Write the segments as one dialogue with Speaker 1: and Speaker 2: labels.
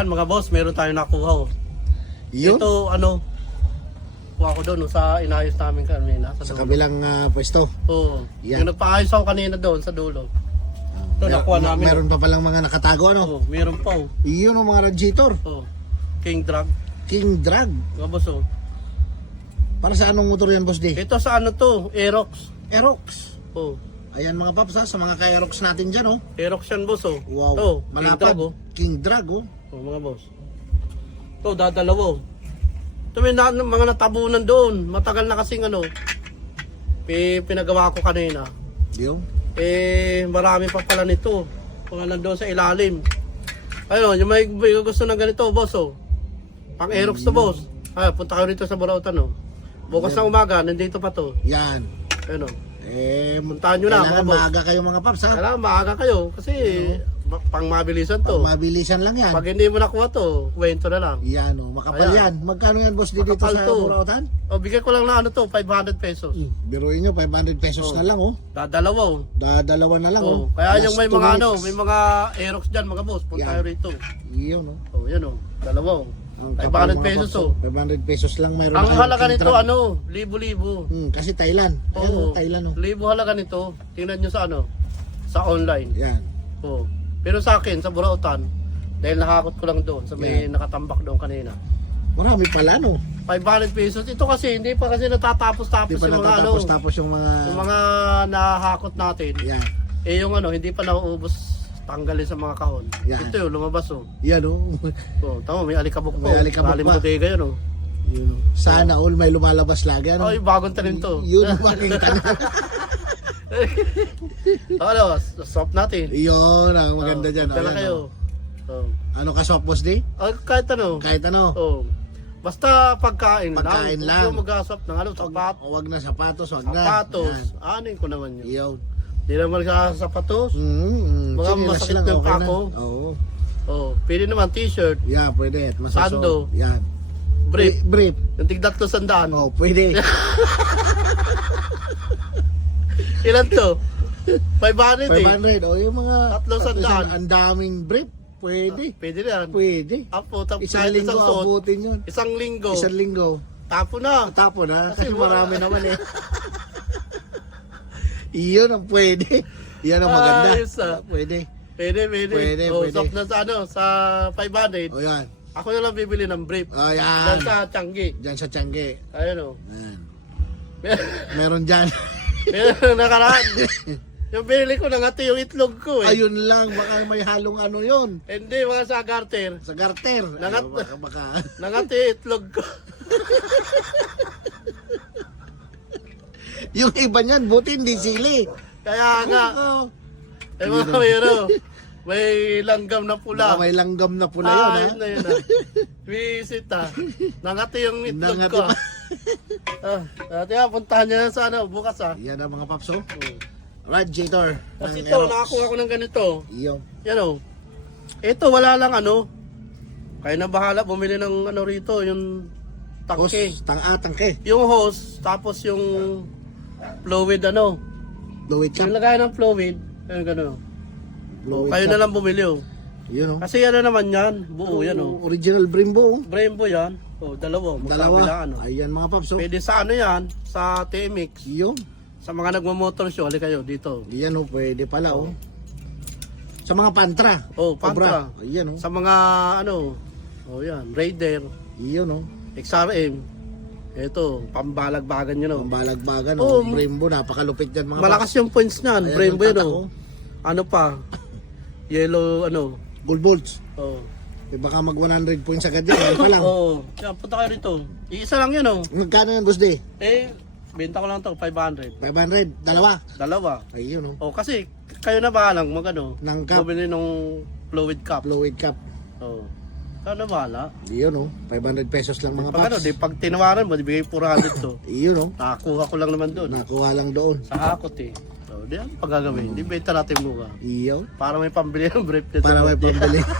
Speaker 1: Yan mga boss, meron tayong nakuha oh.
Speaker 2: Yun.
Speaker 1: Ito ano, kuha ko doon oh, sa inayos namin kanina sa,
Speaker 2: Sa
Speaker 1: dulo.
Speaker 2: kabilang ah, pwesto.
Speaker 1: Oo.
Speaker 2: Yan.
Speaker 1: Yung nagpaayos ako kanina doon sa dulo. Ito,
Speaker 2: Mer-
Speaker 1: nakuha namin.
Speaker 2: Meron pa palang mga nakatago ano.
Speaker 1: Oo, meron pa oh.
Speaker 2: Yun ang mga radiator.
Speaker 1: Oo. King Drag.
Speaker 2: King Drag.
Speaker 1: Mga boss oh.
Speaker 2: Para sa anong motor yan, Boss D?
Speaker 1: Ito sa ano to, Aerox.
Speaker 2: Aerox.
Speaker 1: Oh.
Speaker 2: Ayan mga paps ha, sa mga ka-Aerox natin dyan oh.
Speaker 1: Aerox yan boss oh.
Speaker 2: Wow.
Speaker 1: Ito, King
Speaker 2: Malapad.
Speaker 1: Drag oh.
Speaker 2: King Drag oh.
Speaker 1: Oh, mga boss. Ito, dadalawa oh. Ito may na, mga natabunan doon. Matagal na kasing ano. Pi, pinagawa ko kanina.
Speaker 2: Yung.
Speaker 1: Eh, marami pa pala nito. Mga nandoon sa ilalim. Ayun, yung may, may gusto ng ganito, boss, oh. Pang Aerox to, boss. Ay, punta kayo rito sa Burautan, oh. Bukas ng umaga, nandito pa to.
Speaker 2: Yan.
Speaker 1: Ayun, oh.
Speaker 2: Eh,
Speaker 1: Puntahan nyo na,
Speaker 2: kailangan
Speaker 1: mga boss.
Speaker 2: maaga kayo mga paps ha.
Speaker 1: Kailangan maaga kayo, kasi ma- pang mabilisan to.
Speaker 2: Mabilisan lang yan.
Speaker 1: Pag hindi mo nakuha to, kwento na lang.
Speaker 2: Yan oh, makapal
Speaker 1: Ayan.
Speaker 2: yan. Magkano yan boss di dito
Speaker 1: Makapal
Speaker 2: sa
Speaker 1: to.
Speaker 2: Burautan?
Speaker 1: O, bigay ko lang na ano to, 500 pesos.
Speaker 2: Hmm. Biruin nyo, 500 pesos na lang oh.
Speaker 1: Dadalawa, oh.
Speaker 2: Dadalawa na lang oh.
Speaker 1: Oh, kaya yung
Speaker 2: Last
Speaker 1: may
Speaker 2: two
Speaker 1: mga ano,
Speaker 2: weeks.
Speaker 1: may mga Aerox dyan, mga boss, punta
Speaker 2: Yan.
Speaker 1: kayo rito.
Speaker 2: Yun oh.
Speaker 1: Oh, yan oh. Dalawa, oh.
Speaker 2: Ang
Speaker 1: 500
Speaker 2: kapal, mga
Speaker 1: pesos, oh.
Speaker 2: 500 pesos lang mayroon
Speaker 1: Ang halaga nito
Speaker 2: Drag.
Speaker 1: ano, libo-libo.
Speaker 2: Hmm, kasi Thailand. Ayan
Speaker 1: Oo.
Speaker 2: oh, Thailand oh.
Speaker 1: Libo halaga nito. Tingnan nyo sa ano, sa online.
Speaker 2: Yan.
Speaker 1: Oo. Pero sa akin, sa Burautan, dahil nakakot ko lang doon, sa may nakatambak doon kanina.
Speaker 2: Marami pala no.
Speaker 1: 500 pesos. Ito kasi, hindi pa kasi natatapos-tapos
Speaker 2: Hindi pa
Speaker 1: yung mga ano,
Speaker 2: natatapos tapos yung mga...
Speaker 1: yung mga nahakot natin.
Speaker 2: Yan.
Speaker 1: Eh yung ano, hindi pa nauubos tanggalin sa mga kahon.
Speaker 2: Yan.
Speaker 1: Ito yun, lumabas oh.
Speaker 2: Yan oh.
Speaker 1: Oh, tama, may alikabok pa.
Speaker 2: May
Speaker 1: oh.
Speaker 2: alikabok
Speaker 1: Lalim
Speaker 2: pa.
Speaker 1: bodega yun oh.
Speaker 2: Yun, oh. Sana all may lumalabas lagi ano.
Speaker 1: Ay, bagong tanim to.
Speaker 2: Yun ang makikita na.
Speaker 1: ano, stop natin.
Speaker 2: Yun ang maganda
Speaker 1: Oh,
Speaker 2: dyan. oh, yan,
Speaker 1: kayo.
Speaker 2: oh.
Speaker 1: Oh.
Speaker 2: Ano ka swap boss di?
Speaker 1: Ah, kahit ano.
Speaker 2: Kahit ano.
Speaker 1: Oh. Basta pagkain,
Speaker 2: Pagkain lang.
Speaker 1: Huwag yung mag-aswap ng ano, sapat,
Speaker 2: O wag na sapatos, wag na.
Speaker 1: sapatos. Anin ko naman yun.
Speaker 2: Yun.
Speaker 1: Hindi naman sa sapatos.
Speaker 2: Mm, mm.
Speaker 1: Mga
Speaker 2: Sige,
Speaker 1: masakit
Speaker 2: lang,
Speaker 1: yung
Speaker 2: okay na. Oo.
Speaker 1: Oh, pwede naman t-shirt,
Speaker 2: Yeah, pwede. Masasot.
Speaker 1: Sando.
Speaker 2: Yan.
Speaker 1: brief.
Speaker 2: Brief.
Speaker 1: Yung tigdat to sandaan.
Speaker 2: Oh, pwede.
Speaker 1: Ilan to? 500 eh.
Speaker 2: 500. O, yung mga...
Speaker 1: Tatlo sandaan.
Speaker 2: Ang daming brief. Pwede.
Speaker 1: Pwede na yan.
Speaker 2: Pwede.
Speaker 1: Apo, tapos
Speaker 2: Isang
Speaker 1: kahit
Speaker 2: linggo
Speaker 1: isang suot.
Speaker 2: abutin yun.
Speaker 1: Isang linggo.
Speaker 2: Isang linggo.
Speaker 1: Tapo na.
Speaker 2: Tapo na.
Speaker 1: Kasi
Speaker 2: Kasi
Speaker 1: wala.
Speaker 2: marami naman eh. Iyon ang pwede. Yan ang maganda.
Speaker 1: Ayos, ah.
Speaker 2: Pwede.
Speaker 1: Pwede, pwede.
Speaker 2: Pwede,
Speaker 1: oh,
Speaker 2: pwede.
Speaker 1: Stop na sa ano, sa 500.
Speaker 2: O yan.
Speaker 1: Ako na lang bibili ng brief.
Speaker 2: O
Speaker 1: Yan
Speaker 2: yan.
Speaker 1: sa Changi.
Speaker 2: Diyan sa Tiangge.
Speaker 1: Ayun oh.
Speaker 2: Yan. Meron dyan.
Speaker 1: Meron nakaraan. yung binili ko, nangati yung itlog ko eh.
Speaker 2: Ayun lang. Baka may halong ano yon
Speaker 1: Hindi, mga sa garter.
Speaker 2: Sa garter.
Speaker 1: Nangat-
Speaker 2: Ay, baka, baka.
Speaker 1: Nangati yung itlog ko.
Speaker 2: Yung iba niyan, buti hindi sili.
Speaker 1: Kaya nga, eh mga mayro, may langgam na
Speaker 2: Baka
Speaker 1: pula.
Speaker 2: may langgam na pula yun,
Speaker 1: ah,
Speaker 2: ha?
Speaker 1: yun na yun ah. Visit ah. Nangati yung itlog
Speaker 2: Nangati
Speaker 1: ko.
Speaker 2: pa.
Speaker 1: ah, ate ah, puntahan niya na sa ano, bukas ah.
Speaker 2: Yan ang mga papso.
Speaker 1: Oh.
Speaker 2: Radiator.
Speaker 1: Kasi
Speaker 2: ng
Speaker 1: ito,
Speaker 2: Aerox.
Speaker 1: nakakuha ko ng ganito.
Speaker 2: Iyo.
Speaker 1: Yan o. Ito, wala lang ano. Kaya na bahala bumili ng ano rito, yung tangke.
Speaker 2: Hose, tang ah, tangke.
Speaker 1: Yung hose, tapos yung fluid ano.
Speaker 2: Fluid
Speaker 1: Yung
Speaker 2: cap.
Speaker 1: ng fluid, ayun gano'n. Oh,
Speaker 2: Fluid
Speaker 1: kayo
Speaker 2: cap.
Speaker 1: na lang bumili oh.
Speaker 2: Yun, oh.
Speaker 1: Kasi ano naman yan, buo yan oh.
Speaker 2: Original Brembo. oh.
Speaker 1: Brembo yan. Oh, dalawa,
Speaker 2: Dalawa.
Speaker 1: magkabilaan oh.
Speaker 2: Ayan mga paps. Oh.
Speaker 1: Pwede sa ano yan, sa TMX.
Speaker 2: Yun.
Speaker 1: Sa mga nagmamotor show, hali kayo dito.
Speaker 2: Yan oh, pwede pala oh. Sa mga pantra.
Speaker 1: Oh, Pantra.
Speaker 2: Ayan oh.
Speaker 1: Sa mga ano, oh yan, Raider,
Speaker 2: Iyon oh.
Speaker 1: XRM. Ito, pambalagbagan nyo no.
Speaker 2: Pambalagbagan
Speaker 1: Oo.
Speaker 2: oh. Brembo, napakalupit yan mga
Speaker 1: Malakas yung points niyan,
Speaker 2: Ayan,
Speaker 1: Brembo
Speaker 2: yung
Speaker 1: yun oh. Ano pa? Yellow ano.
Speaker 2: Gold bolts.
Speaker 1: Oh.
Speaker 2: Eh, baka mag 100 points agad yan. Yan pa lang.
Speaker 1: Oo. Yan, punta kayo rito. Iisa lang yun oh.
Speaker 2: Magkano boss day?
Speaker 1: Eh, benta ko lang to 500.
Speaker 2: 500. Dalawa.
Speaker 1: Dalawa.
Speaker 2: Ayun oh.
Speaker 1: Oh, kasi kayo na bahalang mag ano,
Speaker 2: Ng cup.
Speaker 1: bumili nung fluid cup.
Speaker 2: Fluid cap.
Speaker 1: Oh. Kayo na bahala.
Speaker 2: Iyon oh. 500 pesos lang mga
Speaker 1: Pag ano,
Speaker 2: paps.
Speaker 1: di pag tinawaran mo, di bigay 400 to.
Speaker 2: Iyon oh.
Speaker 1: Nakakuha ko lang naman doon.
Speaker 2: Nakuha lang doon.
Speaker 1: Sa hakot eh. So, di ano pag gagawin? Di benta natin mukha.
Speaker 2: Iyon.
Speaker 1: Para may pambili ng brief nito.
Speaker 2: Para may pambili.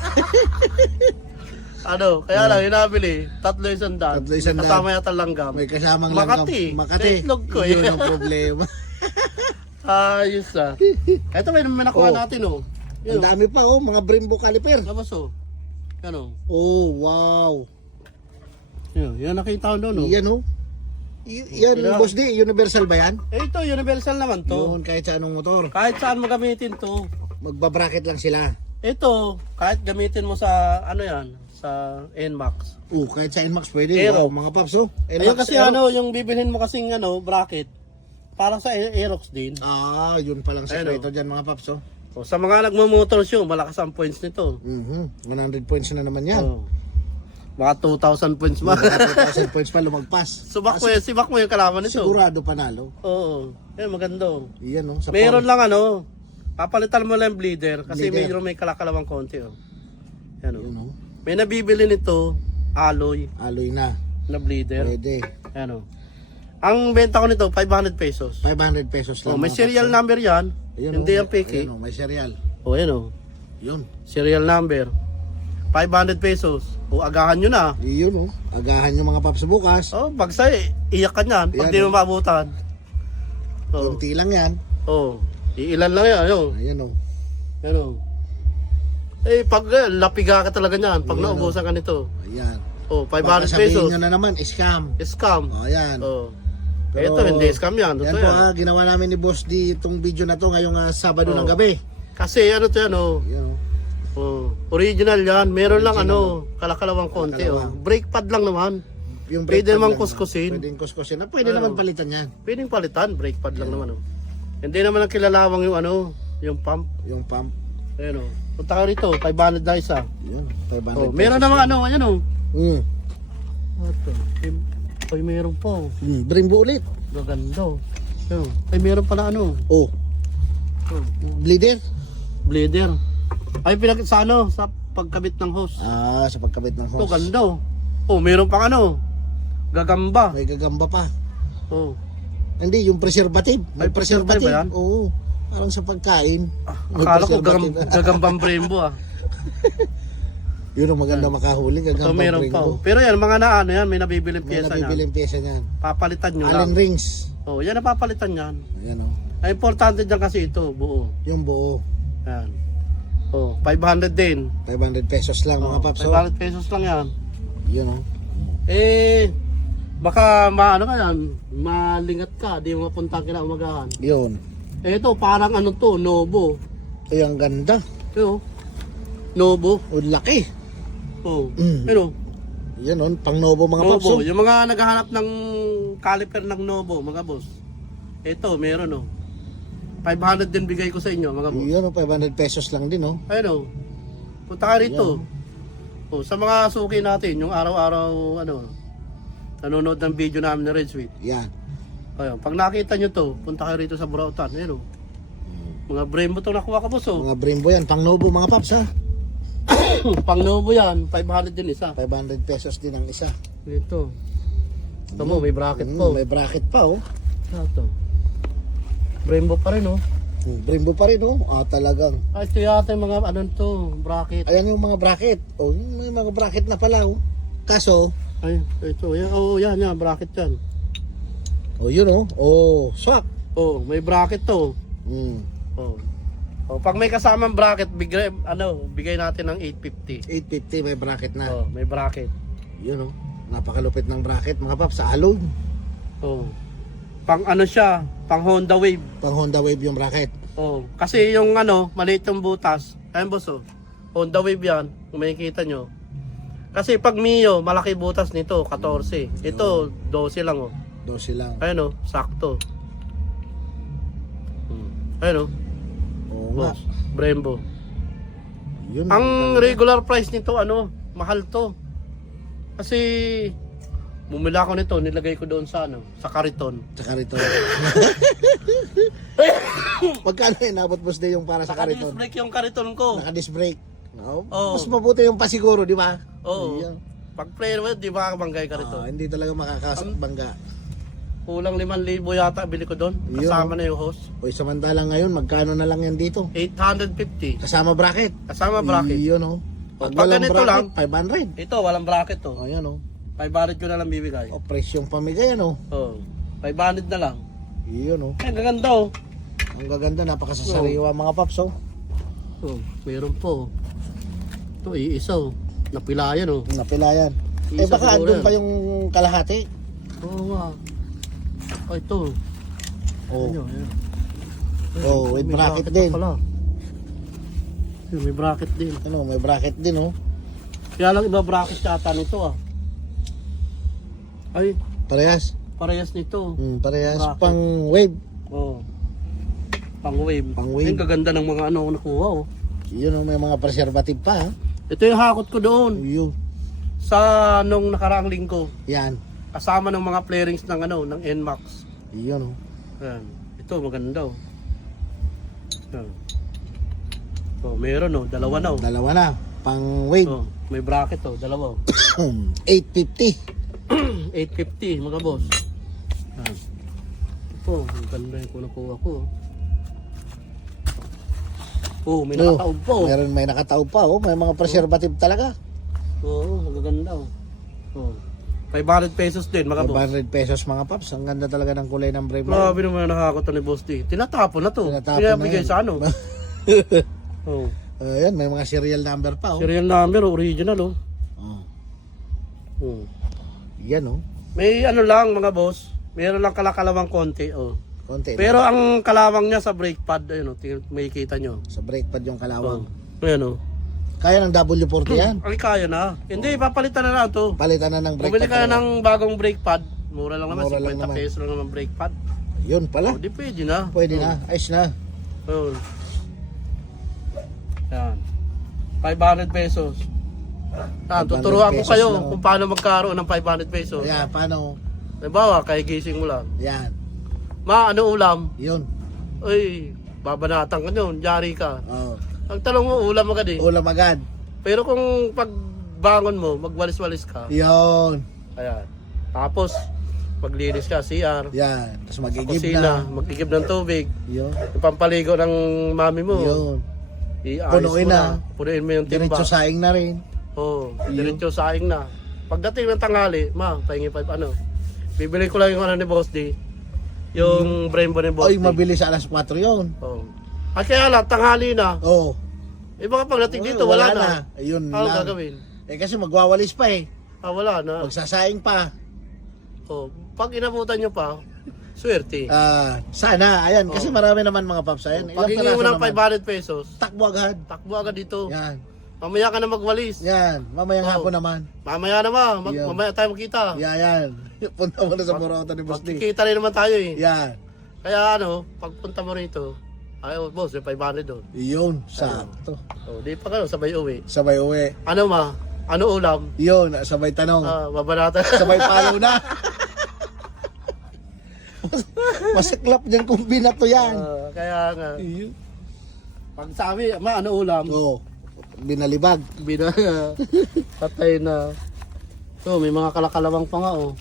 Speaker 1: Ano, kaya lang, yung nabili, tatlo yung sandaan.
Speaker 2: Tatlo yung sandaan.
Speaker 1: Kasama yata langgam.
Speaker 2: May kasamang
Speaker 1: Makati.
Speaker 2: langgam. Makati.
Speaker 1: Sa itlog ko, eh.
Speaker 2: Yun ang problema.
Speaker 1: Ayos ah. Ito may, may nakuha
Speaker 2: Oh.
Speaker 1: natin oh.
Speaker 2: Ang
Speaker 1: Yun oh.
Speaker 2: dami pa oh, mga Brembo caliper.
Speaker 1: Tapos oh. Yan o.
Speaker 2: Oh, wow.
Speaker 1: Yan, yan nakita ko doon o.
Speaker 2: Yan oh. Y- yan, boss di, universal ba yan?
Speaker 1: Eh ito, universal naman to.
Speaker 2: Yun, kahit sa anong motor.
Speaker 1: Kahit saan mo gamitin to.
Speaker 2: Magbabracket lang sila.
Speaker 1: Ito, kahit gamitin mo sa ano yan, sa NMAX.
Speaker 2: Oh, kahit sa NMAX pwede.
Speaker 1: Aero.
Speaker 2: Wow, mga paps oh.
Speaker 1: Ayun kasi
Speaker 2: Aero.
Speaker 1: ano, yung bibilhin mo kasing ano, bracket. Parang sa Aer- Aerox din.
Speaker 2: Ah, yun palang sekreto
Speaker 1: Aero.
Speaker 2: dyan mga paps oh.
Speaker 1: O, sa mga nagmo-motor show, malakas ang points nito.
Speaker 2: Mhm. 100 points na naman yan.
Speaker 1: Oh. Mga 2,000 points?
Speaker 2: Mga 2,000 points pa lumagpas.
Speaker 1: Subak mo yun, sibak mo yung kalaban nito.
Speaker 2: Sigurado panalo.
Speaker 1: Oo. Yan, maganda. oh.
Speaker 2: Yan oh. Sa
Speaker 1: Meron lang ano, papalitan mo lang yung bleeder kasi
Speaker 2: Bleeder.
Speaker 1: medyo may kalakalawang konti. Oh. Yan, oh.
Speaker 2: Yun oh.
Speaker 1: May nabibili nito, alloy
Speaker 2: Alloy na.
Speaker 1: na bleeder.
Speaker 2: Pwede.
Speaker 1: Yan, oh. Ang benta ko nito, 500 pesos.
Speaker 2: 500 pesos lang.
Speaker 1: Oh, may
Speaker 2: mga
Speaker 1: serial
Speaker 2: paps, oh.
Speaker 1: number yan.
Speaker 2: Ayun,
Speaker 1: Hindi
Speaker 2: oh.
Speaker 1: yung fake.
Speaker 2: Ayun, oh, may serial.
Speaker 1: Oh, yan oh.
Speaker 2: Yun.
Speaker 1: Serial number. 500 pesos. O agahan nyo na.
Speaker 2: Yun oh. Agahan yung mga paps bukas.
Speaker 1: Oh, pag sa iyak ka niyan pag
Speaker 2: Yan,
Speaker 1: di mo
Speaker 2: oh.
Speaker 1: maabutan. Oh.
Speaker 2: Kunti lang yan.
Speaker 1: Oh. Iilan lang yan, oh.
Speaker 2: Ayan oh.
Speaker 1: Yan oh. Eh, pag eh, lapiga ka talaga niyan, pag
Speaker 2: Yan,
Speaker 1: naubusan ka nito.
Speaker 2: Ayan.
Speaker 1: Oh,
Speaker 2: Baka
Speaker 1: 500
Speaker 2: sabihin
Speaker 1: pesos.
Speaker 2: nyo na naman, scam.
Speaker 1: Scam.
Speaker 2: Oh, ayan.
Speaker 1: Oh.
Speaker 2: Pero-
Speaker 1: Ito, hindi scam yan.
Speaker 2: Yan
Speaker 1: Totoo
Speaker 2: po
Speaker 1: yan.
Speaker 2: ha, ginawa namin ni Boss D itong video na to ngayong ah, Sabado
Speaker 1: Oh.
Speaker 2: ng gabi.
Speaker 1: Kasi ano to yan, oh.
Speaker 2: Yan oh.
Speaker 1: oh. Original yan. Meron lang ano, kalakalawang konti, oh.
Speaker 2: Kalakalawang.
Speaker 1: Brake pad lang naman.
Speaker 2: Yung
Speaker 1: Pwede
Speaker 2: brake pad
Speaker 1: namang
Speaker 2: lang
Speaker 1: kuskusin.
Speaker 2: Pwedeng kuskusin. Na, pwede
Speaker 1: Ano?
Speaker 2: naman palitan yan.
Speaker 1: Pwedeng palitan, brake pad lang naman, oh. Hindi naman ang kilalawang yung ano, yung pump.
Speaker 2: Yung pump.
Speaker 1: Ayan, oh. Punta ka rito, 500 na isa.
Speaker 2: Yan. 500
Speaker 1: Oh, meron naman ano, ayan, oh.
Speaker 2: Mm.
Speaker 1: Ito. Ay, meron pa, oh.
Speaker 2: Mm. Brembo ulit.
Speaker 1: Gaganda, oh. Ay, meron pala ano.
Speaker 2: Oh.
Speaker 1: Oh.
Speaker 2: Bleeder.
Speaker 1: Blader. Ay, pinag sa ano, sa pagkabit ng hose.
Speaker 2: Ah, sa pagkabit ng
Speaker 1: Ito,
Speaker 2: hose.
Speaker 1: ganda, oh. Oh, meron pang ano. Gagamba.
Speaker 2: May gagamba pa.
Speaker 1: Oh.
Speaker 2: Hindi, yung preservative. May
Speaker 1: May preservative yan?
Speaker 2: Oo. Parang sa pagkain. May
Speaker 1: Akala ko gagam,
Speaker 2: preservative.
Speaker 1: gagambang brembo, ah.
Speaker 2: Yun ang maganda makahuli.
Speaker 1: Ito,
Speaker 2: Gagamba
Speaker 1: meron pa, oh. Pero yan, mga na ano yan, may nabibiling
Speaker 2: May
Speaker 1: pyesa niyan.
Speaker 2: nabibiling pyesa niyan.
Speaker 1: Papalitan nyo
Speaker 2: Allen
Speaker 1: lang.
Speaker 2: rings.
Speaker 1: Oh, yan ang papalitan yan.
Speaker 2: Ayan oh.
Speaker 1: Ang importante dyan kasi ito, buo.
Speaker 2: Yung buo.
Speaker 1: Yan. Oh, 500 din.
Speaker 2: 500 pesos lang mga
Speaker 1: Oh,
Speaker 2: paps. oh.
Speaker 1: 500 pesos lang yan.
Speaker 2: Yun oh.
Speaker 1: Eh, baka maano ka yan, malingat ka, di mo mapunta kinaumagahan.
Speaker 2: Yun.
Speaker 1: Eh, ito, parang ano to, Nobo.
Speaker 2: Ay, ang ganda.
Speaker 1: Ito, Nobo.
Speaker 2: O, laki.
Speaker 1: Oh,
Speaker 2: Mm.
Speaker 1: ano,
Speaker 2: Yan oh. Pang Novo mga paps.
Speaker 1: Nobo.
Speaker 2: oh.
Speaker 1: Yung mga naghahanap ng caliper ng Nobo, mga boss. Ito, meron oh. 500 din bigay ko sa inyo, mga boss.
Speaker 2: Yun oh. 500 pesos lang din oh.
Speaker 1: Ayun oh. Punta ka rito. Oh, sa mga suki natin, yung araw-araw, ano, nanonood ng video namin ng Red Sweet.
Speaker 2: Yan.
Speaker 1: Ayun, pag nakita nyo to, punta kayo rito sa Burautan. Ayun oh. Mga Brembo to nakuha ka boss oh.
Speaker 2: Mga Brembo yan. Pang Novo mga paps ha.
Speaker 1: Pang Novo yan, 500 din isa.
Speaker 2: 500 pesos din ang isa.
Speaker 1: Ito. Ito mo, may bracket
Speaker 2: Mm,
Speaker 1: po.
Speaker 2: may bracket pa oh.
Speaker 1: Ito. Brembo pa rin oh.
Speaker 2: Mm, Brembo pa rin oh. Ah, talagang.
Speaker 1: Ah, ito yata yung mga ano to, bracket.
Speaker 2: Ayan yung mga bracket. Oh, may mga bracket na pala oh. Kaso,
Speaker 1: Ay, ito. Yan, oh, yan, yan, bracket yan.
Speaker 2: oh yun oh. Oh, swak.
Speaker 1: Oh, may bracket to.
Speaker 2: Mm.
Speaker 1: Oh. Oh, pag may kasamang bracket, bigay ano, bigay natin ng 850.
Speaker 2: 850 may bracket na.
Speaker 1: Oh, may bracket.
Speaker 2: Yun oh. Napakalupit ng bracket mga paps. Sa alog.
Speaker 1: Oh. Pang ano siya, pang Honda Wave.
Speaker 2: Pang Honda Wave yung bracket.
Speaker 1: Oh, kasi yung ano, maliit yung butas. Ayun boss oh. Honda Wave yan, kung makikita nyo. Kasi pag Mio, malaki butas nito, 14. Ito, 12 lang oh.
Speaker 2: 12 lang.
Speaker 1: Ayun oh, sakto. Hmm. Ayun oh,
Speaker 2: Oo nga.
Speaker 1: boss. Brembo.
Speaker 2: Yun.
Speaker 1: Ang
Speaker 2: ganda.
Speaker 1: regular price nito, ano, mahal to. Kasi, bumili ako nito, nilagay ko doon sa ano, sa kariton.
Speaker 2: Sa kariton. Magkano inabot boss day yung para sa
Speaker 1: Naka-disc
Speaker 2: kariton?
Speaker 1: brake yung kariton ko.
Speaker 2: Naka-disc brake. No?
Speaker 1: Oo.
Speaker 2: Mas mabuti yung pasiguro, di ba?
Speaker 1: Oo.
Speaker 2: Ayan.
Speaker 1: Pag player mo, di ba kabanggay
Speaker 2: Ah,
Speaker 1: kariton?
Speaker 2: hindi talaga makakabangga.
Speaker 1: Kulang 5,000 yata bili ko doon. Kasama
Speaker 2: oh.
Speaker 1: na yung host.
Speaker 2: Uy, samantalang ngayon, magkano na lang yan dito?
Speaker 1: 850.
Speaker 2: Kasama bracket.
Speaker 1: Kasama bracket.
Speaker 2: Yun oh.
Speaker 1: Pag
Speaker 2: walang
Speaker 1: ganito lang-
Speaker 2: 500.
Speaker 1: Ito, walang bracket to.
Speaker 2: Oh, yan oh.
Speaker 1: 500 ko na lang bibigay.
Speaker 2: O, presyong pamigay ano.
Speaker 1: Oh. 500 na lang.
Speaker 2: Yun oh.
Speaker 1: Eh, gaganda oh.
Speaker 2: Ang gaganda, napakasasariwa mga paps oh.
Speaker 1: Oh, meron po. Ito, iisa oh. Napilayan oh.
Speaker 2: Napilayan. Eh
Speaker 1: Isa
Speaker 2: baka
Speaker 1: siguro
Speaker 2: andun
Speaker 1: yan.
Speaker 2: pa yung kalahati.
Speaker 1: Oo nga. Oh, ito.
Speaker 2: Oh.
Speaker 1: Ano, ayan.
Speaker 2: Oh,
Speaker 1: May
Speaker 2: bracket
Speaker 1: pa
Speaker 2: din.
Speaker 1: Pala. Ayun, May bracket din.
Speaker 2: Ano, may bracket din oh.
Speaker 1: Kaya lang iba bracket yata nito ah. Ay,
Speaker 2: Parehas.
Speaker 1: parehas nito.
Speaker 2: Hmm, parehas
Speaker 1: Bracket.
Speaker 2: pang wave.
Speaker 1: Oh. Pang wave.
Speaker 2: Pang wave.
Speaker 1: Ang gaganda ng mga ano nakuha oh.
Speaker 2: Yun oh, may mga preservative pa. ah.
Speaker 1: Ito yung hakot ko doon
Speaker 2: Yun.
Speaker 1: sa nung nakaraang linggo.
Speaker 2: Yan.
Speaker 1: Kasama ng mga flarings ng ano, ng NMAX.
Speaker 2: Yun oh.
Speaker 1: Ayan. Ito maganda oh. Ayan. Oh, meron oh, dalawa na oh.
Speaker 2: Dalawa na. Pang wave.
Speaker 1: Oh, may bracket oh, dalawa oh.
Speaker 2: 850.
Speaker 1: 850 mga boss. Ayan. Ito, ang ganda yung kunakuha ko. Oh, may
Speaker 2: Oh,
Speaker 1: nakataob po.
Speaker 2: Meron may nakataob pa oh. May mga preservative talaga.
Speaker 1: Oo, ang gaganda oh. Oh. 500 pesos din mga boss.
Speaker 2: 500 pesos mga paps. Ang ganda talaga ng kulay ng Brave.
Speaker 1: Grabe naman nakakot ni Boss D. Tinatapon na to.
Speaker 2: Tinatapon
Speaker 1: Kaya
Speaker 2: na
Speaker 1: bigay sa ano. oh.
Speaker 2: Ayan, may mga serial number pa oh.
Speaker 1: Serial number, original oh.
Speaker 2: oh.
Speaker 1: oh.
Speaker 2: Yan oh.
Speaker 1: May ano lang mga boss. Meron lang kalakalawang konti oh.
Speaker 2: Konti.
Speaker 1: Pero ang kalawang niya sa brake pad, ayun oh, may kita nyo.
Speaker 2: Sa brake pad yung
Speaker 1: Oh.
Speaker 2: kalawang.
Speaker 1: Ayan oh.
Speaker 2: Kaya ng W40 yan.
Speaker 1: Ay kaya na. Hindi, papalitan na lang to.
Speaker 2: Palitan na ng brake
Speaker 1: Bumili
Speaker 2: pad.
Speaker 1: ka na ng bagong brake pad. Mura lang naman,
Speaker 2: Mura
Speaker 1: 50
Speaker 2: lang naman.
Speaker 1: pesos lang naman brake pad.
Speaker 2: Yun pala.
Speaker 1: Oh, di pwede na.
Speaker 2: Pwede na. Ayos na.
Speaker 1: Oh. Yan. 500 pesos. Yan,
Speaker 2: 500
Speaker 1: tuturuan ko
Speaker 2: pesos
Speaker 1: kayo
Speaker 2: lang.
Speaker 1: kung paano magkaroon ng 500 pesos.
Speaker 2: Ayan, paano?
Speaker 1: Halimbawa, kay gising mo lang.
Speaker 2: Yan.
Speaker 1: Ma, ano ulam?
Speaker 2: Yun.
Speaker 1: Uy, babanatan ka yun, yari ka.
Speaker 2: Oh.
Speaker 1: Ang talong mo, ulam agad eh.
Speaker 2: Ulam agad.
Speaker 1: Pero kung pagbangon mo, magwalis-walis ka.
Speaker 2: Yun.
Speaker 1: Ayan. Tapos, maglinis ka, CR.
Speaker 2: Yan. Tapos magigib
Speaker 1: kusina,
Speaker 2: na.
Speaker 1: magigib ng tubig.
Speaker 2: Yun.
Speaker 1: Yung pampaligo ng mami mo.
Speaker 2: Yun.
Speaker 1: Iayos
Speaker 2: Punuin
Speaker 1: mo
Speaker 2: na.
Speaker 1: Punuin mo yung timba.
Speaker 2: Diretso saing na rin.
Speaker 1: Oo, oh, diretso saing na. Pagdating ng tanghali, ma, pahingi pa ano. Bibili ko lang yung ano ni Boss D. Yung Brembo ni Boss
Speaker 2: Ay,
Speaker 1: D.
Speaker 2: mabilis alas 4 yun.
Speaker 1: Oo. At kaya lang, tanghali na.
Speaker 2: Oh.
Speaker 1: Eh baka pagdating dito, wala, na.
Speaker 2: Ayun
Speaker 1: Ano
Speaker 2: lang.
Speaker 1: gagawin?
Speaker 2: Eh kasi magwawalis pa eh.
Speaker 1: Ah, wala na.
Speaker 2: Magsasaing pa.
Speaker 1: Oh, pag inabutan nyo pa, swerte.
Speaker 2: Ah, sana. Ayan, kasi marami naman mga paps. Ayan,
Speaker 1: pag hingi mo ng 500 pesos,
Speaker 2: Takbo agad.
Speaker 1: takbo agad dito.
Speaker 2: Yan.
Speaker 1: Mamaya ka na magwalis.
Speaker 2: Yan. Mamayang
Speaker 1: Oh.
Speaker 2: hapon naman.
Speaker 1: Mamaya na ma, mag-
Speaker 2: Yeah.
Speaker 1: mamaya tayo magkita.
Speaker 2: Yan, yan. Punta mo na sa Burauta ni Boss D.
Speaker 1: Magkikita rin naman tayo eh.
Speaker 2: Yan.
Speaker 1: Kaya ano, pagpunta mo rito, ay oh, boss, may 500 doon.
Speaker 2: Yun. Sakto.
Speaker 1: Oh, di pa ka sabay uwi.
Speaker 2: Sabay uwi.
Speaker 1: Ano ma? Ano ulam?
Speaker 2: Yun. Sabay tanong.
Speaker 1: Ah, babanatan.
Speaker 2: Sabay palo na. Mas- Masaklap dyan kung binato yan.
Speaker 1: Ah, kaya nga,
Speaker 2: Yun.
Speaker 1: pag sabi, ma, ano ulam?
Speaker 2: Oo. Binalibag.
Speaker 1: Bina, patay na. So, may mga kalakalawang pa nga, oh.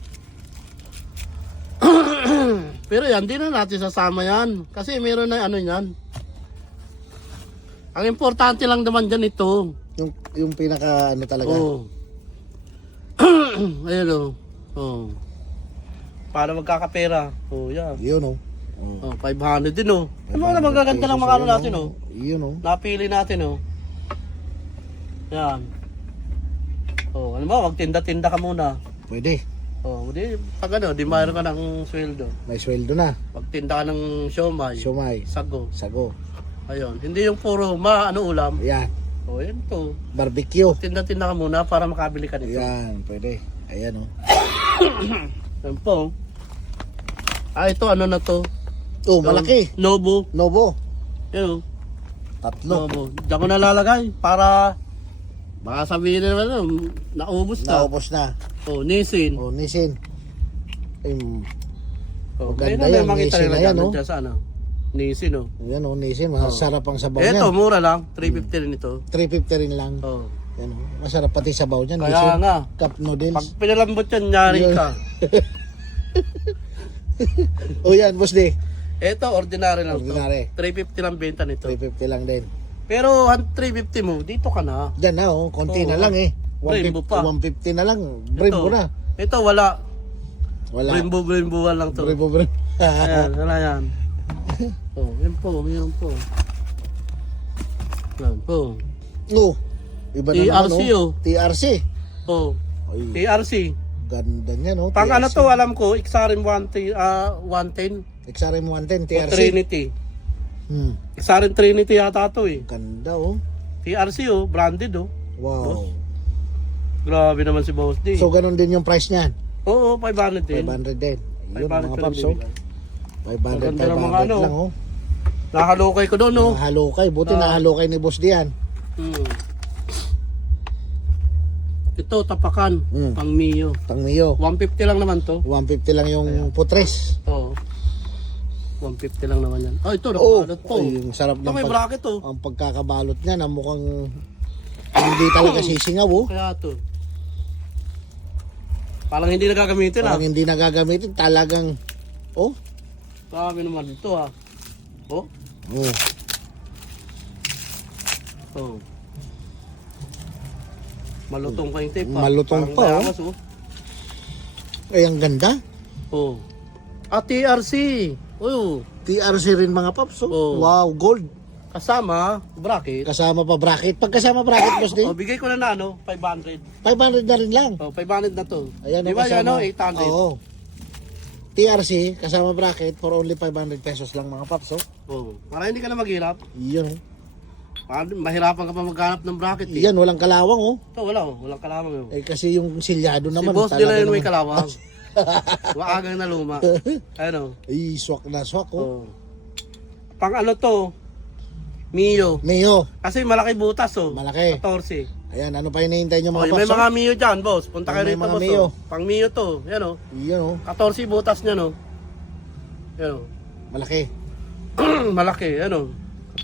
Speaker 1: Pero yan, di na natin sasama yan. Kasi meron na ano yan. Ang importante lang naman dyan ito.
Speaker 2: Yung, yung pinaka ano talaga.
Speaker 1: Oh. Ayun oh. Oh. Para magkakapera. Oh, yan.
Speaker 2: Yun oh. Oh.
Speaker 1: Oh, 500 din oh. Ano mga magaganda lang mga ano natin oh.
Speaker 2: Yun oh.
Speaker 1: Napili natin oh. Yan. Oh, ano ba? Magtinda-tinda ka muna.
Speaker 2: Pwede.
Speaker 1: Oh, di pag ano, di mayroon ka ng sweldo.
Speaker 2: May sweldo na.
Speaker 1: Pagtinda ka ng siomay,
Speaker 2: Siomay.
Speaker 1: sago.
Speaker 2: Sago.
Speaker 1: Ayun. Hindi yung puro ma ano ulam.
Speaker 2: Yan.
Speaker 1: Oh, yan to.
Speaker 2: Barbecue.
Speaker 1: Tinda-tinda ka muna para makabili ka nito.
Speaker 2: Yan. Pwede. Ayan oh.
Speaker 1: Yan po. Ah, ito ano na to?
Speaker 2: Oh, malaki.
Speaker 1: Nobu.
Speaker 2: Novo.
Speaker 1: Yan oh.
Speaker 2: Tatlo.
Speaker 1: Nobu. Diyan ko nalalagay para baka sabihin na naman, naubos na.
Speaker 2: Naubos na.
Speaker 1: Oh, Nissin.
Speaker 2: Oh, Nissin. Ay,
Speaker 1: Oh,
Speaker 2: Maganda
Speaker 1: kaya na
Speaker 2: yan,
Speaker 1: makita
Speaker 2: Nissin
Speaker 1: nila
Speaker 2: na yan,
Speaker 1: dyan,
Speaker 2: oh.
Speaker 1: dyan sa ano. Nissin oh.
Speaker 2: yan oh, Nissin. Masarap ang sabaw
Speaker 1: Eto,
Speaker 2: niya.
Speaker 1: mura lang. 350 rin ito.
Speaker 2: 350 rin lang.
Speaker 1: Oh.
Speaker 2: Yan oh. Masarap pati sabaw niyan.
Speaker 1: Kaya
Speaker 2: Nissin.
Speaker 1: nga,
Speaker 2: Cup noodles.
Speaker 1: pag pinalambot yan, nyari ka.
Speaker 2: Oh yan, boss D.
Speaker 1: Eto, ordinary lang
Speaker 2: Ordinary.
Speaker 1: to. 350 lang benta nito.
Speaker 2: 350 lang din.
Speaker 1: Pero han- 350 mo, dito ka na.
Speaker 2: Diyan na oh, konti
Speaker 1: Oo.
Speaker 2: na lang eh.
Speaker 1: Brembo
Speaker 2: 150,
Speaker 1: pa.
Speaker 2: 150 na lang. Brembo
Speaker 1: Ito.
Speaker 2: na.
Speaker 1: Ito, wala.
Speaker 2: Wala.
Speaker 1: Brembo, bremboan lang to.
Speaker 2: Brembo, brembo.
Speaker 1: Ayan, wala yan. Oh, yan po, yan po. Yan po.
Speaker 2: oh, Iba
Speaker 1: TRC,
Speaker 2: naman,
Speaker 1: oh.
Speaker 2: TRC.
Speaker 1: Oh,
Speaker 2: Ay,
Speaker 1: TRC.
Speaker 2: ganda niya, no?
Speaker 1: Pang ano to, alam ko, Xarim 110, ah, 110
Speaker 2: XRM 110,
Speaker 1: o
Speaker 2: TRC.
Speaker 1: Trinity.
Speaker 2: Hmm.
Speaker 1: Xarim Trinity yata to eh.
Speaker 2: Ganda, oh.
Speaker 1: TRC oh, branded oh.
Speaker 2: Wow.
Speaker 1: Grabe naman si Boss D.
Speaker 2: So, ganun din yung price niyan.
Speaker 1: Oo, 500 din.
Speaker 2: 500 din. Yun,
Speaker 1: 500
Speaker 2: mga
Speaker 1: pa
Speaker 2: paps, oh.
Speaker 1: bibigay.
Speaker 2: 500,
Speaker 1: Maganda ng
Speaker 2: 500
Speaker 1: mga ano.
Speaker 2: lang, oh.
Speaker 1: Nakalukay ko doon oh.
Speaker 2: Nahalukay. Buti
Speaker 1: Ah.
Speaker 2: nahalukay ni Boss Dian.
Speaker 1: Hmm. Ito, tapakan.
Speaker 2: Hmm.
Speaker 1: Pang Mio.
Speaker 2: Tang Mio.
Speaker 1: 150 lang naman to.
Speaker 2: 150 lang yung putres.
Speaker 1: Oo. 150 lang naman yan. Oh, ito,
Speaker 2: Oh,
Speaker 1: nakabalot po.
Speaker 2: ay, yung sarap
Speaker 1: Ito
Speaker 2: ng
Speaker 1: may bracket oh.
Speaker 2: ang pagkakabalot niya na mukhang hindi talaga sisingaw, oh.
Speaker 1: Kaya to. Parang hindi na gagamitin ah.
Speaker 2: Parang hindi nagagamitin. Talagang, oh.
Speaker 1: Grabe naman ito ah. Oh.
Speaker 2: Oh.
Speaker 1: Oh. Malutong pa yung tape ah.
Speaker 2: Malutong
Speaker 1: Parang
Speaker 2: pa, oh.
Speaker 1: damas, oh.
Speaker 2: Ay, ang ganda.
Speaker 1: Oh. Ah, TRC. Oh.
Speaker 2: TRC rin mga paps, oh.
Speaker 1: Oh.
Speaker 2: Wow, gold.
Speaker 1: Kasama, bracket.
Speaker 2: Kasama pa bracket. Pag kasama bracket, boss
Speaker 1: Oh,
Speaker 2: din,
Speaker 1: bigay ko na na ano, 500.
Speaker 2: 500 na rin lang.
Speaker 1: Oh, 500 na to.
Speaker 2: Ayan,
Speaker 1: Di
Speaker 2: oh,
Speaker 1: ba yan,
Speaker 2: kasama.
Speaker 1: ano, 800?
Speaker 2: Oo. TRC, kasama bracket, for only 500 pesos lang mga paps, oh.
Speaker 1: Oh. Para hindi ka na maghirap.
Speaker 2: Yun, oh.
Speaker 1: Para mahirapan ka pa maghanap ng bracket eh.
Speaker 2: Yan, walang kalawang, oh.
Speaker 1: Ito, wala oh. Walang kalamang yun.
Speaker 2: Eh, kasi yung silyado
Speaker 1: Si
Speaker 2: naman.
Speaker 1: boss
Speaker 2: talaga
Speaker 1: nila yun
Speaker 2: naman-
Speaker 1: may kalawang. Waagang na luma. Ano?
Speaker 2: Ay, swak na swak, oh.
Speaker 1: Oh. Pang ano to? Mio.
Speaker 2: Mio,
Speaker 1: Kasi malaki butas oh.
Speaker 2: malaki.
Speaker 1: 14.
Speaker 2: Ayan, ano pa hinihintay nyo
Speaker 1: Oh,
Speaker 2: mga
Speaker 1: may mga Mio dyan, boss. Punta kayo rito,
Speaker 2: mga
Speaker 1: boss.
Speaker 2: Mio.
Speaker 1: Oh. Pang Mio to. Yan oh.
Speaker 2: oh? Yun, oh.
Speaker 1: 14 butas niya no. Yan oh.
Speaker 2: Malaki.
Speaker 1: malaki, ano.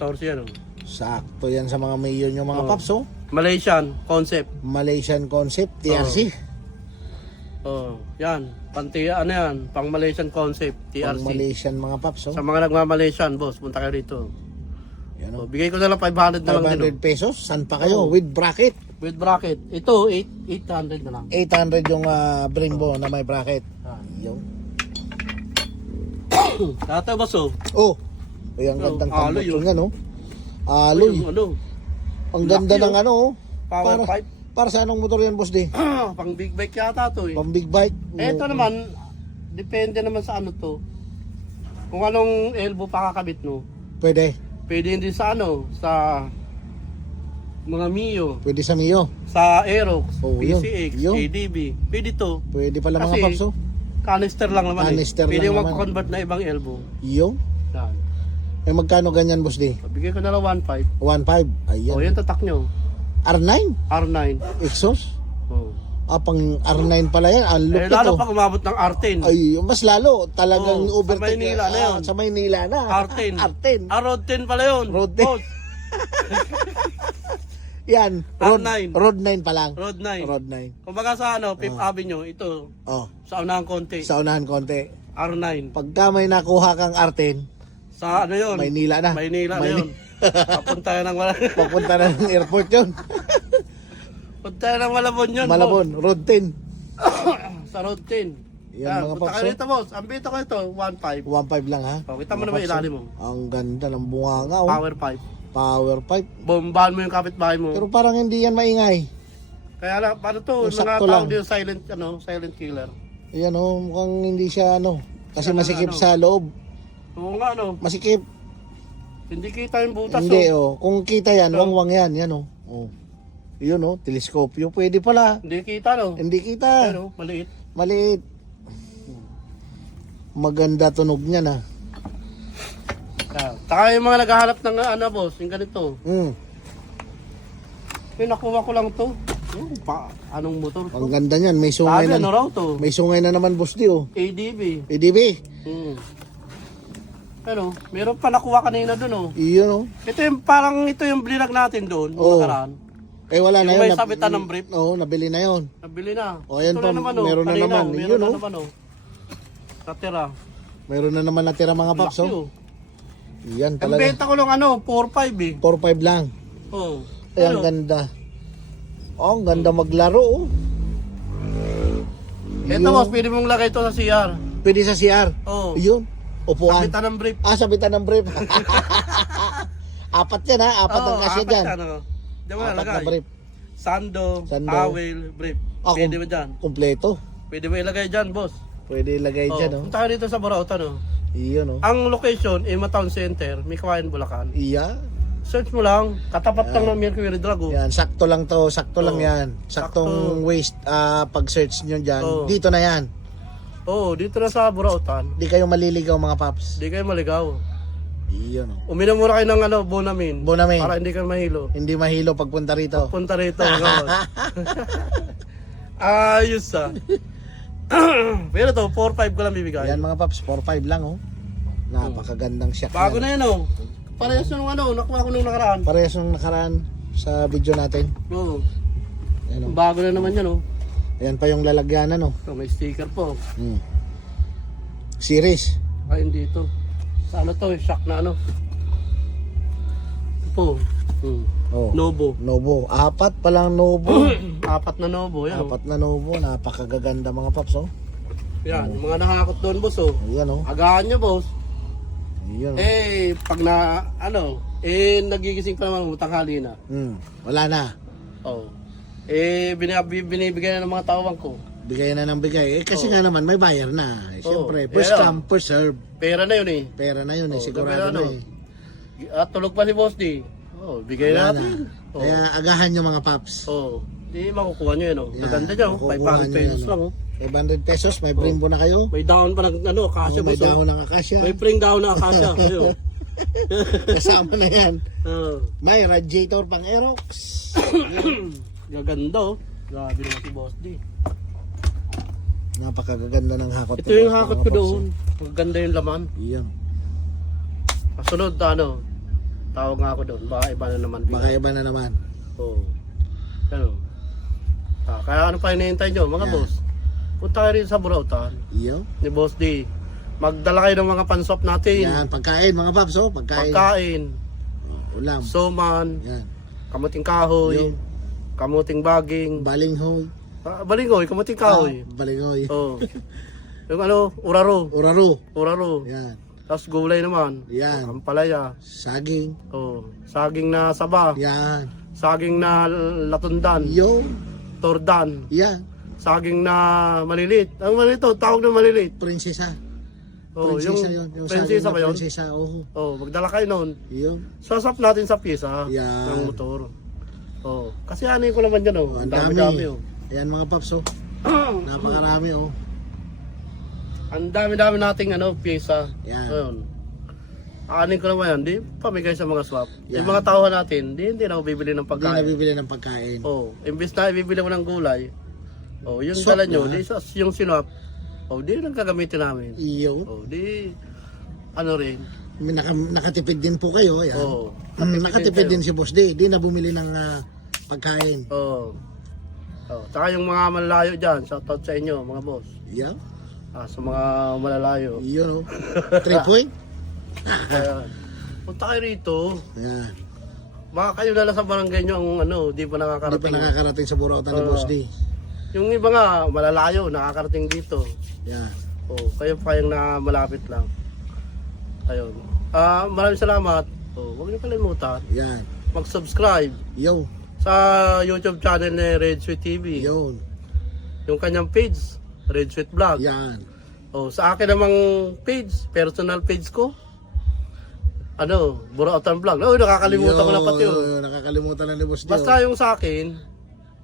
Speaker 1: 14 yan oh.
Speaker 2: Sakto yan sa mga Mio nyo mga
Speaker 1: Oh.
Speaker 2: paps, oh.
Speaker 1: Malaysian concept.
Speaker 2: Malaysian concept, TRC.
Speaker 1: Oh, yan. Panti ano yan, pang Malaysian concept,
Speaker 2: Pang
Speaker 1: TRC.
Speaker 2: Malaysian mga paps, oh.
Speaker 1: Sa mga nagma-Malaysian, boss, punta kayo rito.
Speaker 2: Yan, oh.
Speaker 1: Oh, bigay ko na lang 500 na lang din.
Speaker 2: 500 pesos, san pa kayo?
Speaker 1: Oh.
Speaker 2: With bracket.
Speaker 1: Oh. With bracket. Ito, 8, 800 na lang.
Speaker 2: 800 yung uh, Brembo na may bracket.
Speaker 1: Ah.
Speaker 2: Yung.
Speaker 1: Dati boss oh.
Speaker 2: Oh, ay ang
Speaker 1: Oh,
Speaker 2: gandang
Speaker 1: aloy
Speaker 2: tambot
Speaker 1: yun.
Speaker 2: yung ano. Aloy.
Speaker 1: Ano,
Speaker 2: Ang ganda ng
Speaker 1: oh.
Speaker 2: ano, oh.
Speaker 1: power
Speaker 2: Para-
Speaker 1: pipe.
Speaker 2: Para sa anong motor yan, boss di?
Speaker 1: pang big bike yata to eh.
Speaker 2: Pang big bike.
Speaker 1: Ito naman, depende naman sa ano to. Kung anong elbow pakakabit mo.
Speaker 2: Pwede.
Speaker 1: Pwede din sa ano, sa mga Mio,
Speaker 2: Pwede sa Mio.
Speaker 1: sa Aerox,
Speaker 2: Oh, yun.
Speaker 1: PCX,
Speaker 2: Yun.
Speaker 1: ADB. Pwede to.
Speaker 2: Pwede pala mga
Speaker 1: Kasi,
Speaker 2: paps, oh.
Speaker 1: Canister lang naman
Speaker 2: Canister
Speaker 1: eh. Pwede
Speaker 2: lang
Speaker 1: mo
Speaker 2: naman.
Speaker 1: convert na ibang elbow.
Speaker 2: Yung.
Speaker 1: Yan.
Speaker 2: Eh, magkano ganyan, boss di?
Speaker 1: Bigay ko na lang 1.5.
Speaker 2: 1.5. Ayan.
Speaker 1: Oh, yan tatak nyo.
Speaker 2: R9?
Speaker 1: R9.
Speaker 2: Exhaust?
Speaker 1: Oh.
Speaker 2: Ah, pang R9 pala yan. Ang
Speaker 1: Eh,
Speaker 2: lupit,
Speaker 1: lalo
Speaker 2: oh.
Speaker 1: pag umabot ng R10.
Speaker 2: Ay, mas lalo. Talagang
Speaker 1: Oh, sa
Speaker 2: overtake.
Speaker 1: Maynila na
Speaker 2: ah,
Speaker 1: yun.
Speaker 2: Sa Maynila na.
Speaker 1: R10.
Speaker 2: R10.
Speaker 1: Ah, road 10 pala yun.
Speaker 2: Road 10.
Speaker 1: Boss,
Speaker 2: Yan. Road,
Speaker 1: R9.
Speaker 2: road 9 pa lang.
Speaker 1: road 9.
Speaker 2: Road 9.
Speaker 1: Kumbaga sa ano, 5th Avenue, ito,
Speaker 2: Oh,
Speaker 1: sa unang konti,
Speaker 2: sa unahan konti.
Speaker 1: R9.
Speaker 2: Pagka may nakuha kang R10,
Speaker 1: Sa ano yun?
Speaker 2: Maynila na.
Speaker 1: Maynila na
Speaker 2: Mayni-
Speaker 1: yun. Papunta yan ng Malabon.
Speaker 2: Papunta na ng airport yun.
Speaker 1: Punta ng Malabon yun.
Speaker 2: Malabon, road 10.
Speaker 1: boss. sa road 10.
Speaker 2: Yan,
Speaker 1: Yan,
Speaker 2: mga
Speaker 1: punta
Speaker 2: paps,
Speaker 1: kayo
Speaker 2: oh.
Speaker 1: dito, boss. Ang bito ko ito, 1.5.
Speaker 2: 1.5 lang ha.
Speaker 1: Oh, kita mo
Speaker 2: Mga
Speaker 1: naman
Speaker 2: paps,
Speaker 1: ilalim
Speaker 2: oh.
Speaker 1: mo.
Speaker 2: Ang ganda ng bunganga oh.
Speaker 1: Power pipe.
Speaker 2: Power pipe.
Speaker 1: Bombahan mo yung kapitbahay mo.
Speaker 2: Pero parang hindi yan maingay.
Speaker 1: Kaya lang, paano
Speaker 2: Oh,
Speaker 1: to? Yung mga
Speaker 2: sakto
Speaker 1: tao
Speaker 2: lang.
Speaker 1: silent, ano, silent killer.
Speaker 2: Ayan oh, mukhang hindi siya ano. Kasi
Speaker 1: Ano,
Speaker 2: masikip
Speaker 1: ano?
Speaker 2: sa loob.
Speaker 1: Oo nga, ano,
Speaker 2: Masikip.
Speaker 1: hindi kita yung butas,
Speaker 2: Hindi
Speaker 1: oh.
Speaker 2: oh. Kung kita yan, wangwang yan. Yan oh. oh. Yun oh, teleskopyo. Pwede pala.
Speaker 1: Hindi kita, no?
Speaker 2: Hindi kita.
Speaker 1: Pero, maliit.
Speaker 2: Maliit. Maganda tunog niya na.
Speaker 1: Kaya, Taka yung mga naghahanap ng ano, boss, yung ganito.
Speaker 2: Mm.
Speaker 1: Yung nakuha ko lang to. Yung pa, anong motor to?
Speaker 2: Ang ganda niyan. May sungay
Speaker 1: Sabi, ano
Speaker 2: na.
Speaker 1: raw to?
Speaker 2: May sungay na naman boss di oh.
Speaker 1: ADB.
Speaker 2: EDB.
Speaker 1: Hmm. Pero, meron pa nakuha kanina dun, oh.
Speaker 2: Iyon oh.
Speaker 1: Ito yung, parang ito yung blinag natin doon,
Speaker 2: Oo.
Speaker 1: oh. nakaraan.
Speaker 2: Eh wala na
Speaker 1: Yung
Speaker 2: yun.
Speaker 1: may sabitan ng brief.
Speaker 2: Oo, nabili na yun.
Speaker 1: Nabili na.
Speaker 2: Oh, ayan
Speaker 1: ito
Speaker 2: pa,
Speaker 1: oh.
Speaker 2: meron na
Speaker 1: Kanina,
Speaker 2: naman.
Speaker 1: Meron
Speaker 2: Yun,
Speaker 1: na
Speaker 2: oh.
Speaker 1: naman, oh. Natira.
Speaker 2: Mayroon na naman natira mga paps
Speaker 1: Laki,
Speaker 2: oh.
Speaker 1: oh.
Speaker 2: Yan
Speaker 1: Ang
Speaker 2: talaga.
Speaker 1: benta ko lang, ano, 4-5 eh.
Speaker 2: 4-5 lang.
Speaker 1: Oh.
Speaker 2: Ay, ang
Speaker 1: Ano?
Speaker 2: ganda. Oh, ang ganda maglaro oh.
Speaker 1: Ito, boss, pwede mong lagay ito sa CR.
Speaker 2: Pwede sa CR.
Speaker 1: Oh.
Speaker 2: Yun. Upuan.
Speaker 1: Sabitan ng brief.
Speaker 2: Ah, sabitan ng brief. apat yan ha. Apat ang
Speaker 1: Oo,
Speaker 2: kasya
Speaker 1: apat
Speaker 2: dyan.
Speaker 1: yan, oh. Diyan mo
Speaker 2: Apat na
Speaker 1: nalagay.
Speaker 2: brief.
Speaker 1: sando,
Speaker 2: Sando.
Speaker 1: towel, brief.
Speaker 2: Ako.
Speaker 1: Pwede ba dyan?
Speaker 2: Kompleto.
Speaker 1: Pwede ba ilagay dyan, boss?
Speaker 2: Pwede ilagay
Speaker 1: Oh,
Speaker 2: dyan, no?
Speaker 1: punta ka dito sa Borautan, oh.
Speaker 2: Iyon, no?
Speaker 1: Ang location, Ima Town Center, may kawayan Bulacan.
Speaker 2: Iya.
Speaker 1: Search mo lang, katapat lang ng Mercury Drug, oh.
Speaker 2: Yan, sakto lang to. Sakto lang
Speaker 1: Oo.
Speaker 2: yan. Saktong waste ah, pag-search nyo dyan.
Speaker 1: Oo.
Speaker 2: Dito na yan.
Speaker 1: Oo, dito na sa Borautan.
Speaker 2: Di kayo maliligaw mga paps.
Speaker 1: Hindi kayo maligaw.
Speaker 2: Iyon, no?
Speaker 1: Uminom muna kayo ng ano, Bonamin.
Speaker 2: Bonamin.
Speaker 1: Para hindi kayo mahilo.
Speaker 2: Hindi mahilo pagpunta rito.
Speaker 1: Punta rito. gawin. Ayos ah. Pero to, 4-5 ko lang bibigay.
Speaker 2: Yan mga paps, 4-5 lang, oh. Napakagandang shot.
Speaker 1: Bago na yan oh. Parehas nung ano, nakuha ko nung nakaraan.
Speaker 2: Parehas nung nakaraan sa video natin.
Speaker 1: Oo.
Speaker 2: Yan, oh.
Speaker 1: Bago na naman yan oh.
Speaker 2: Ayan pa yung lalagyanan, oh.
Speaker 1: So, may sticker po.
Speaker 2: Hmm. Series.
Speaker 1: Ay, hindi ito. Sa ano to, shock na ano. Ito po. Hmm.
Speaker 2: Oh.
Speaker 1: Nobo.
Speaker 2: Novo. Apat pa lang Novo.
Speaker 1: Apat na Nobo, yan.
Speaker 2: Apat na Novo. Napakagaganda mga paps, oh.
Speaker 1: Yan, yung mga nakakot doon, boss oh.
Speaker 2: Ayan, oh.
Speaker 1: Agahan nyo, boss.
Speaker 2: Ayan, oh.
Speaker 1: Eh, pag na, ano, eh, nagigising pa naman, tanghali na.
Speaker 2: Hmm. Wala na.
Speaker 1: Oh. Eh, binab- binibigay na ng mga tawang ko.
Speaker 2: Bigay na ng bigay. Eh, kasi
Speaker 1: Oo.
Speaker 2: nga naman, may buyer na. Eh, Siyempre,
Speaker 1: Oo.
Speaker 2: first come, first serve.
Speaker 1: Pera na yun eh.
Speaker 2: Pera na yun, eh.
Speaker 1: Oo,
Speaker 2: Sigurado
Speaker 1: pero
Speaker 2: na, eh.
Speaker 1: At tulog pa si Boss D. Oh, bigay
Speaker 2: Wala
Speaker 1: natin.
Speaker 2: na.
Speaker 1: Oh.
Speaker 2: Kaya agahan nyo mga paps.
Speaker 1: oh. Di makukuha nyo yun oh.
Speaker 2: Yan,
Speaker 1: Naganda dyan oh.
Speaker 2: makukuha
Speaker 1: 500
Speaker 2: nyo
Speaker 1: pesos
Speaker 2: yan,
Speaker 1: lang oh.
Speaker 2: 500 pesos, may brimbo na kayo.
Speaker 1: May down pa ng ano, kasya
Speaker 2: Oh, may
Speaker 1: boss oh.
Speaker 2: dahon ng akasya.
Speaker 1: May pring down na kasya. Ayun.
Speaker 2: Kasama na yan.
Speaker 1: Oh.
Speaker 2: May radiator pang Aerox.
Speaker 1: Gaganda oh. Grabe naman si Boss D.
Speaker 2: Napakagaganda ng hakot.
Speaker 1: Ito yung hakot ko doon. Maganda yung laman.
Speaker 2: Iyan.
Speaker 1: Kasunod ano, tawag nga ako doon. Baka iba na naman.
Speaker 2: Baka iba na naman.
Speaker 1: Oo. Ano? Ah, kaya ano pa hinihintay nyo, mga
Speaker 2: Yan.
Speaker 1: boss? Punta kayo rin sa Burautan
Speaker 2: Iyan.
Speaker 1: ni Boss D. Magdala kayo ng mga pansop natin.
Speaker 2: Yan, pagkain mga paps, oh. Pagkain.
Speaker 1: Pagkain,
Speaker 2: Oh, ulam.
Speaker 1: soman,
Speaker 2: Yan.
Speaker 1: kamuting kahoy,
Speaker 2: Yung
Speaker 1: kamuting baging,
Speaker 2: balinghoy.
Speaker 1: Ah, balingoy, kamuting kahoy.
Speaker 2: Ah, balinghoy.
Speaker 1: Oo. Yung ano, uraro,
Speaker 2: Uraro.
Speaker 1: uraro.
Speaker 2: Yan.
Speaker 1: Tapos gulay naman.
Speaker 2: Yan.
Speaker 1: Ampalaya.
Speaker 2: Saging.
Speaker 1: Oh, saging na saba,
Speaker 2: Yan.
Speaker 1: saging na latundan,
Speaker 2: Yo.
Speaker 1: tordan,
Speaker 2: Yan.
Speaker 1: saging na malilit. Ang malilit to, tawag na malilit.
Speaker 2: Prinsesa.
Speaker 1: Oh,
Speaker 2: prinsesa
Speaker 1: yung
Speaker 2: yun. Yung
Speaker 1: prinsesa ba yun?
Speaker 2: Prinsesa, oh.
Speaker 1: Oh, magdala kayo noon.
Speaker 2: Yun.
Speaker 1: Sasap natin sa pyesa
Speaker 2: Yan.
Speaker 1: ng motor. Oh, kasi ano ko naman dyan oh.
Speaker 2: Oh,
Speaker 1: Ang
Speaker 2: ang dami.
Speaker 1: dami-dami oh.
Speaker 2: Ayan mga paps, oh. Napakarami, oh.
Speaker 1: Ang dami-dami nating ano, pyesa.
Speaker 2: Yan.
Speaker 1: Ayun. Aanin ko naman yan, di pamigay sa mga swap.
Speaker 2: Yan.
Speaker 1: Yung mga tauhan natin, di hindi na ako bibili ng
Speaker 2: Hindi
Speaker 1: pagkain.
Speaker 2: nabibili ng pagkain.
Speaker 1: Oh, imbis na ibibili mo ng gulay, oh, yung
Speaker 2: Swap
Speaker 1: dala nyo,
Speaker 2: na.
Speaker 1: di sa yung sinwap, oh, di lang gagamitin namin.
Speaker 2: Iyo.
Speaker 1: Oh, di ano rin.
Speaker 2: Naka, nakatipid din po kayo. Ayan.
Speaker 1: Oh,
Speaker 2: Mm, nakatipid din si Boss D. Di na bumili ng ah, pagkain.
Speaker 1: Oh. Oh, saka yung mga malalayo diyan, shoutout sa inyo, mga boss.
Speaker 2: Yeah.
Speaker 1: Ah, sa mga malalayo.
Speaker 2: Iyo, no? Three point?
Speaker 1: Kaya, punta kayo rito.
Speaker 2: Ayan.
Speaker 1: Baka kayo na lang sa barangay nyo ang ano, di pa
Speaker 2: Hindi pa
Speaker 1: nakakarating.
Speaker 2: nakakarating sa Burautan ni
Speaker 1: Oo.
Speaker 2: Boss D.
Speaker 1: Yung iba nga, malalayo, nakakarating dito.
Speaker 2: Yeah.
Speaker 1: Oh, kayo pa yung na malapit lang. Ayun. Ah, maraming salamat. Oh, huwag niyo kalimutan
Speaker 2: Yan.
Speaker 1: mag-subscribe
Speaker 2: Yo.
Speaker 1: Sa YouTube channel ni Red Sweet TV.
Speaker 2: Yun.
Speaker 1: Yung kanyang page, Red Sweet Vlog.
Speaker 2: Yan.
Speaker 1: Oh, sa akin namang page, personal page ko. Ano, Burautan Vlog. Oh, nakakalimutan ko na pati oh.
Speaker 2: Nakakalimutan na ni Boss D.
Speaker 1: Basta yung sa akin,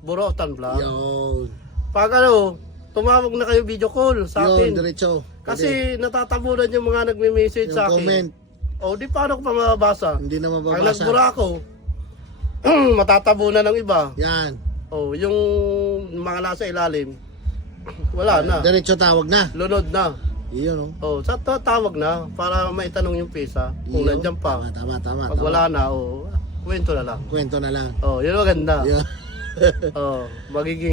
Speaker 1: Burautan Vlog.
Speaker 2: Yun.
Speaker 1: Pag ano, tumawag na kayo video call sa
Speaker 2: Yun,
Speaker 1: akin.
Speaker 2: diretso.
Speaker 1: Kasi natatabunan yung mga nagme-message
Speaker 2: Yung
Speaker 1: sa akin.
Speaker 2: comment,
Speaker 1: O, di paano ko pa mababasa?
Speaker 2: hindi na
Speaker 1: Pag
Speaker 2: mababasa.
Speaker 1: nagbura ako, matatabunan ng iba.
Speaker 2: Yan.
Speaker 1: O, yung mga nasa ilalim, wala na.
Speaker 2: Diretso tawag na.
Speaker 1: Lunod na.
Speaker 2: Iyon, no?
Speaker 1: O, sa tawag na para maitanong yung pisa kung
Speaker 2: Iyo.
Speaker 1: nandyan pa.
Speaker 2: Tama, tama, tama.
Speaker 1: Pag
Speaker 2: tama.
Speaker 1: wala na, o, kwento na lang.
Speaker 2: Kwento na lang.
Speaker 1: O, yun ang ganda.
Speaker 2: Yeah.
Speaker 1: O, magiging